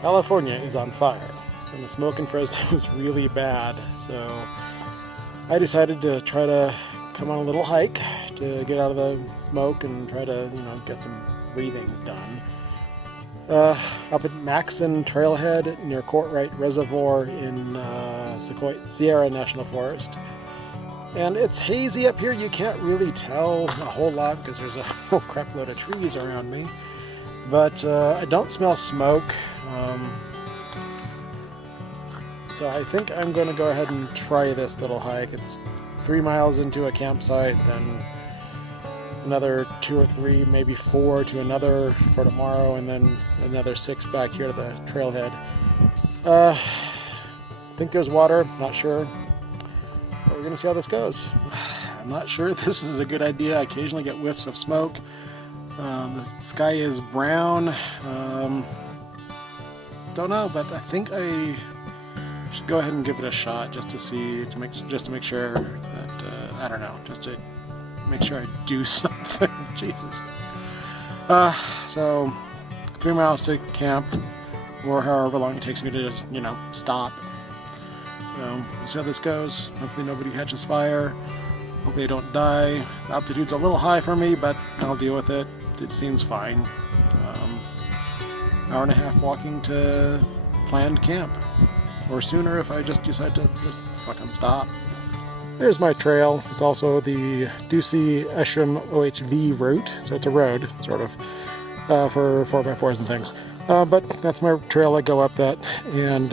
California is on fire, and the smoke in Fresno is really bad. So I decided to try to come on a little hike to get out of the smoke and try to, get some breathing done. Up at Maxon Trailhead near Courtright Reservoir in Sierra National Forest. And it's hazy up here. You can't really tell a whole lot because there's a whole crap load of trees around me. But I don't smell smoke. So I think I'm going to go ahead and try this little hike. It's 3 miles into a campsite, then another 2 or 3, maybe 4 to another for tomorrow, and then another 6 back here to the trailhead. I think there's water, not sure. But we're going to see how this goes. I'm not sure if this is a good idea. I occasionally get whiffs of smoke. The sky is brown. Don't know, but I think I should go ahead and give it a shot just to see, just to make sure that I don't know, just to make sure I do something. Jesus. So 3 miles to camp, or however long it takes me to just, stop. So we'll see how this goes. Hopefully nobody catches fire. Hopefully I don't die. The altitude's a little high for me, but I'll deal with it. It seems fine. Hour and a half walking to planned camp, or sooner if I just decide to just fucking stop. There's my trail. It's also the Ducey Esham OHV route, so it's a road, sort of, for 4x4s and things. But that's my trail. I go up that, and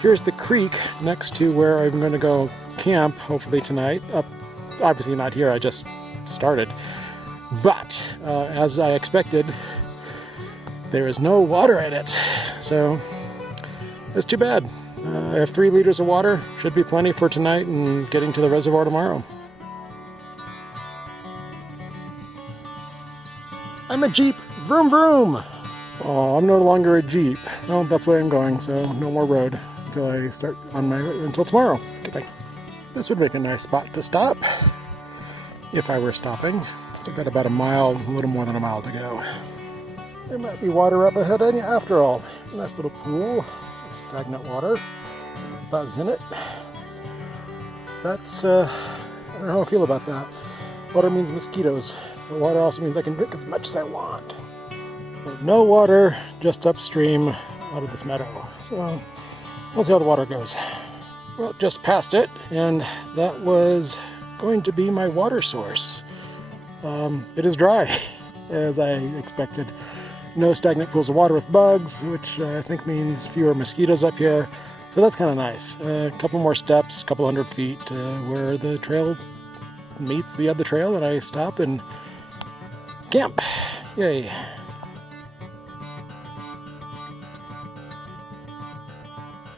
here's the creek next to where I'm going to go camp, hopefully tonight. Obviously not here, I just started. But, as I expected, there is no water in it, so it's too bad. I have 3 liters of water, should be plenty for tonight and getting to the reservoir tomorrow. I'm a Jeep, vroom vroom! Oh, I'm no longer a Jeep. Well, that's where I'm going, so no more road until I start until tomorrow. Goodbye. This would make a nice spot to stop, if I were stopping. I've got about a little more than a mile to go. There might be water up ahead after all. Nice little pool, stagnant water, bugs in it. That's, I don't know how I feel about that. Water means mosquitoes, but water also means I can drink as much as I want. But no water just upstream out of this meadow. So we'll see how the water goes. Well, just passed it, and that was going to be my water source. It is dry, as I expected. No stagnant pools of water with bugs, which I think means fewer mosquitoes up here. So that's kind of nice. A couple more steps, a couple 100 feet where the trail meets the other trail, and I stop and camp. Yay.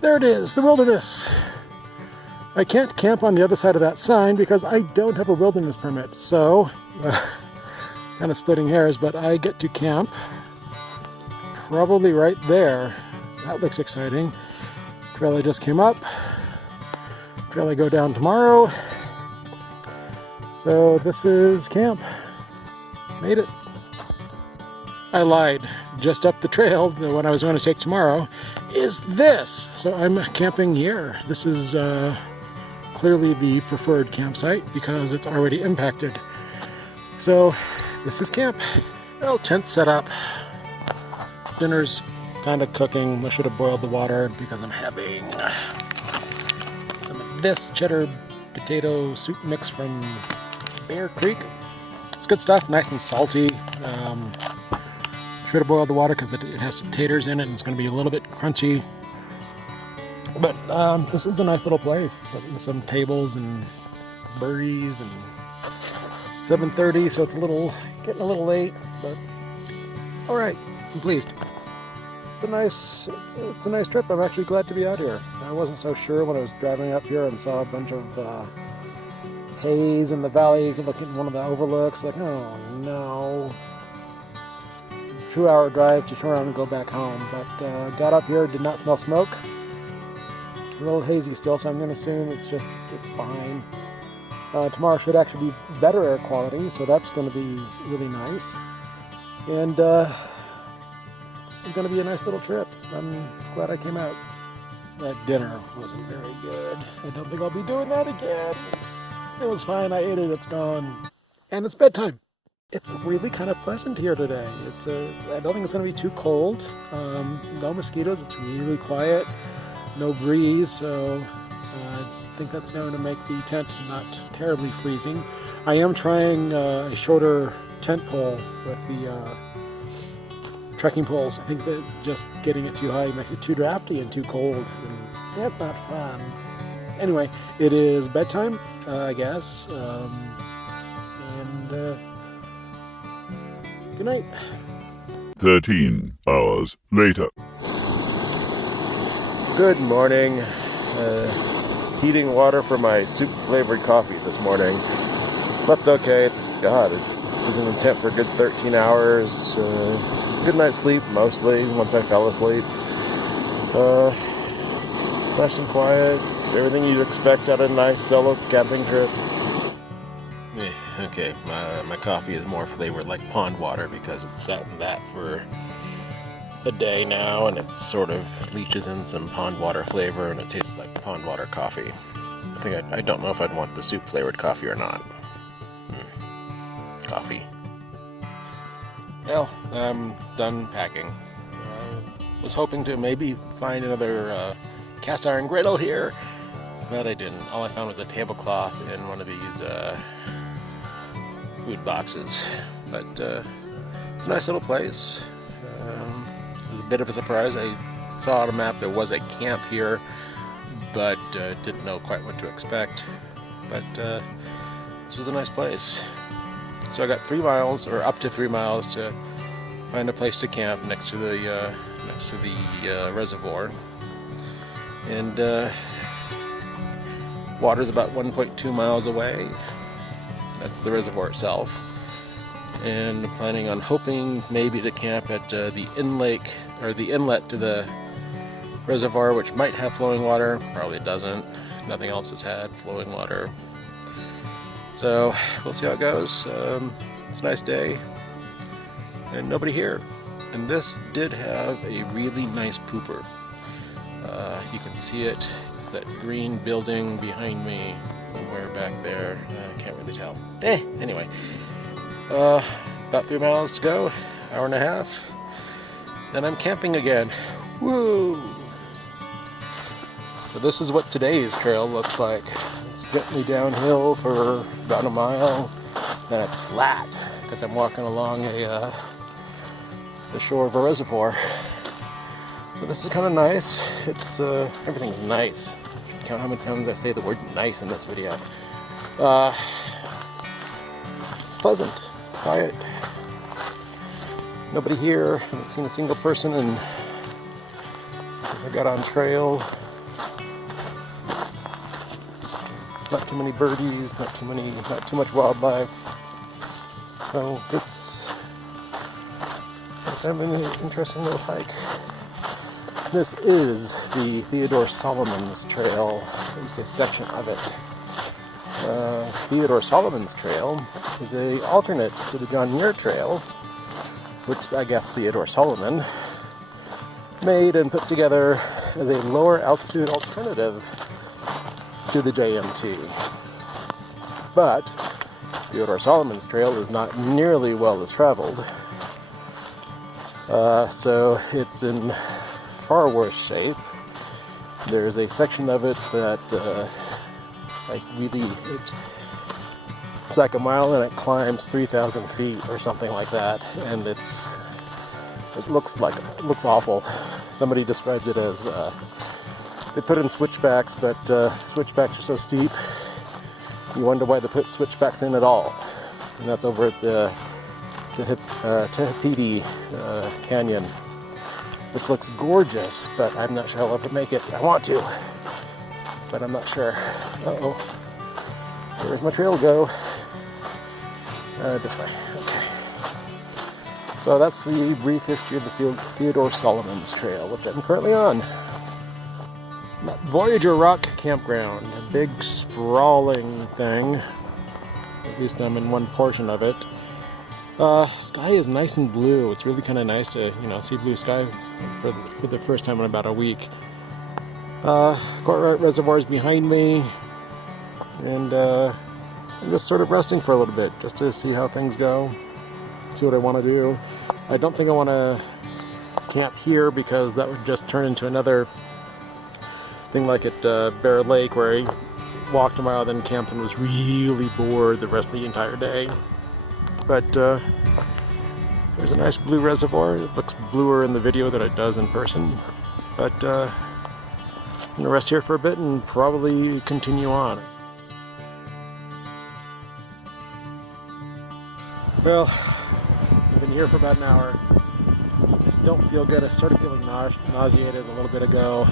There it is, the wilderness. I can't camp on the other side of that sign because I don't have a wilderness permit. So, kind of splitting hairs, but I get to camp probably right there. That looks exciting. Trail I just came up. Trail I go down tomorrow. So this is camp. Made it. I lied. Just up the trail, the one I was going to take tomorrow, is this. So I'm camping here. This is clearly the preferred campsite because it's already impacted. So this is camp. Well, tent set up. Dinner's kind of cooking. I should have boiled the water because I'm having some of this cheddar potato soup mix from Bear Creek. It's good stuff, nice and salty. Should have boiled the water because it has some taters in it and it's going to be a little bit crunchy. But this is a nice little place with some tables and birdies, and 7:30, so it's getting a little late, but it's all right. I'm pleased. It's a nice trip. I'm actually glad to be out here. I wasn't so sure when I was driving up here and saw a bunch of haze in the valley, looking at one of the overlooks. Like, oh no. 2-hour drive to turn around and go back home. But got up here, did not smell smoke. A little hazy still, so I'm going to assume it's fine. Tomorrow should actually be better air quality, so that's going to be really nice. And this is going to be a nice little trip. I'm glad I came out. That dinner wasn't very good. I don't think I'll be doing that again. It was fine. I ate it. It's gone. And it's bedtime. It's really kind of pleasant here today. I don't think it's going to be too cold. No mosquitoes. It's really quiet. No breeze. So I think that's going to make the tent not terribly freezing. I am trying a shorter tent pole with the trekking poles. I think that just getting it too high makes it too drafty and too cold. And that's not fun. Anyway, it is bedtime, I guess. Good night. 13 hours later. Good morning. Heating water for my soup-flavored coffee this morning. Slept okay. It was in the tent for a good 13 hours. Good night's sleep, mostly, once I fell asleep. Nice and quiet. Everything you'd expect out of a nice solo camping trip. Okay, my coffee is more flavored like pond water because it's sat in that for a day now, and it sort of leaches in some pond water flavor, and it tastes like pond water coffee. I don't know if I'd want the soup flavored coffee or not. Coffee. Well, I'm done packing. I was hoping to maybe find another cast iron griddle here, but I didn't. All I found was a tablecloth in one of these food boxes. But it's a nice little place. It was a bit of a surprise. I saw on a map there was a camp here, but didn't know quite what to expect. But this was a nice place. So I got 3 miles, or up to 3 miles, to find a place to camp next to the reservoir. And water's about 1.2 miles away. That's the reservoir itself. And I'm planning on hoping maybe to camp at the inlet to the reservoir, which might have flowing water. Probably doesn't. Nothing else has had flowing water. So we'll see how it goes. It's a nice day and nobody here. And this did have a really nice pooper. You can see it, that green building behind me, somewhere back there. I can't really tell. Anyway, about 3 miles to go, hour and a half. Then I'm camping again. Woo! So this is what today's trail looks like. It's gently downhill for about a mile, then it's flat because I'm walking along the shore of a reservoir. So this is kind of nice. It's everything's nice. Count how many times I say the word nice in this video. It's pleasant, quiet. Nobody here. Haven't seen a single person, and I got on trail. Not too many birdies, not too much wildlife. So it's kind of an interesting little hike. This is the Theodore Solomon's Trail, at least a section of it. Theodore Solomon's Trail is an alternate to the John Muir Trail, which I guess Theodore Solomon made and put together as a lower altitude alternative to the JMT. But Theodore Solomon's Trail is not nearly well as traveled. So it's in far worse shape. There's a section of it that it's like a mile and it climbs 3,000 feet or something like that, and it looks awful. Somebody described it as they put in switchbacks, but switchbacks are so steep you wonder why they put switchbacks in at all. And that's over at the Tehipiti Canyon, which looks gorgeous, but I'm not sure I'll ever make it. I want to, but I'm not sure. Uh-oh. Where's my trail go? This way. Okay. So that's the brief history of the Theodore Solomon's Trail, which I'm currently on. I'm at Voyager Rock Campground, a big sprawling thing. At least I'm in one portion of it. Sky is nice and blue. It's really kind of nice to, see blue sky for the first time in about a week. Courtright Reservoir is behind me, and I'm just sort of resting for a little bit, just to see how things go, see what I want to do. I don't think I want to camp here because that would just turn into another thing like at Bear Lake, where I walked a mile, then camped and was really bored the rest of the entire day. But there's a nice blue reservoir. It looks bluer in the video than it does in person. But I'm gonna rest here for a bit and probably continue on. Well, I've been here for about an hour. Just don't feel good. I started feeling nauseated a little bit ago.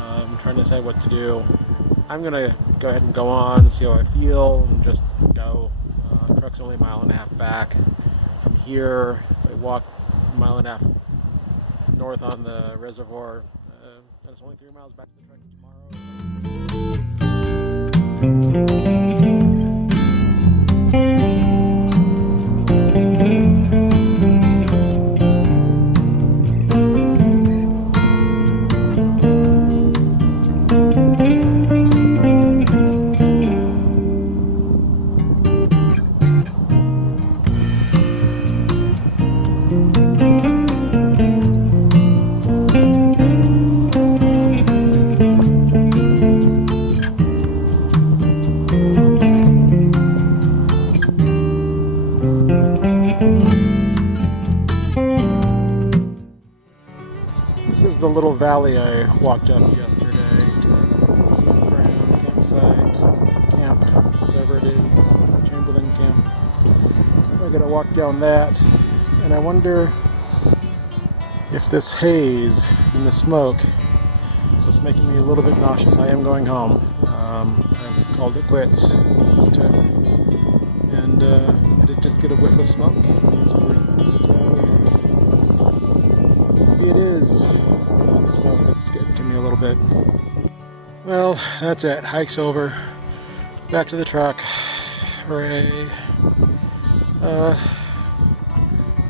I'm trying to decide what to do. I'm gonna go ahead and go on and see how I feel and just go. Truck's only a mile and a half back from here. If I walk a mile and a half north on the reservoir, then it's only 3 miles back to the truck This is the little valley I walked up yesterday to the campground, campsite, camp, whatever it is, Chamberlain Camp. I gotta walk down that, and I wonder if this haze and the smoke is just making me a little bit nauseous. I am going home. I've called it quits this trip, and I did just get a whiff of smoke in this breeze, so maybe it is the smoke that's getting to me a little bit. Well, that's it. Hike's over. Back to the truck. Hooray.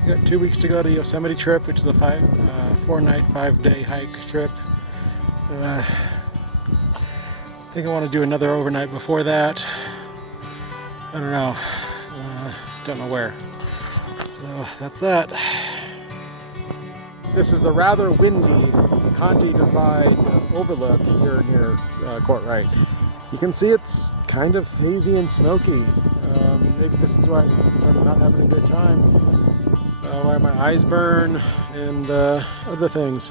We got 2 weeks to go to the Yosemite trip, which is a 4-night, 5-day hike trip. I think I want to do another overnight before that. I don't know. Don't know where. So that's that. This is the rather windy Conti Divide overlook here near Courtright. You can see it's kind of hazy and smoky. Maybe this is why I started not having a good time. Why my eyes burn and other things.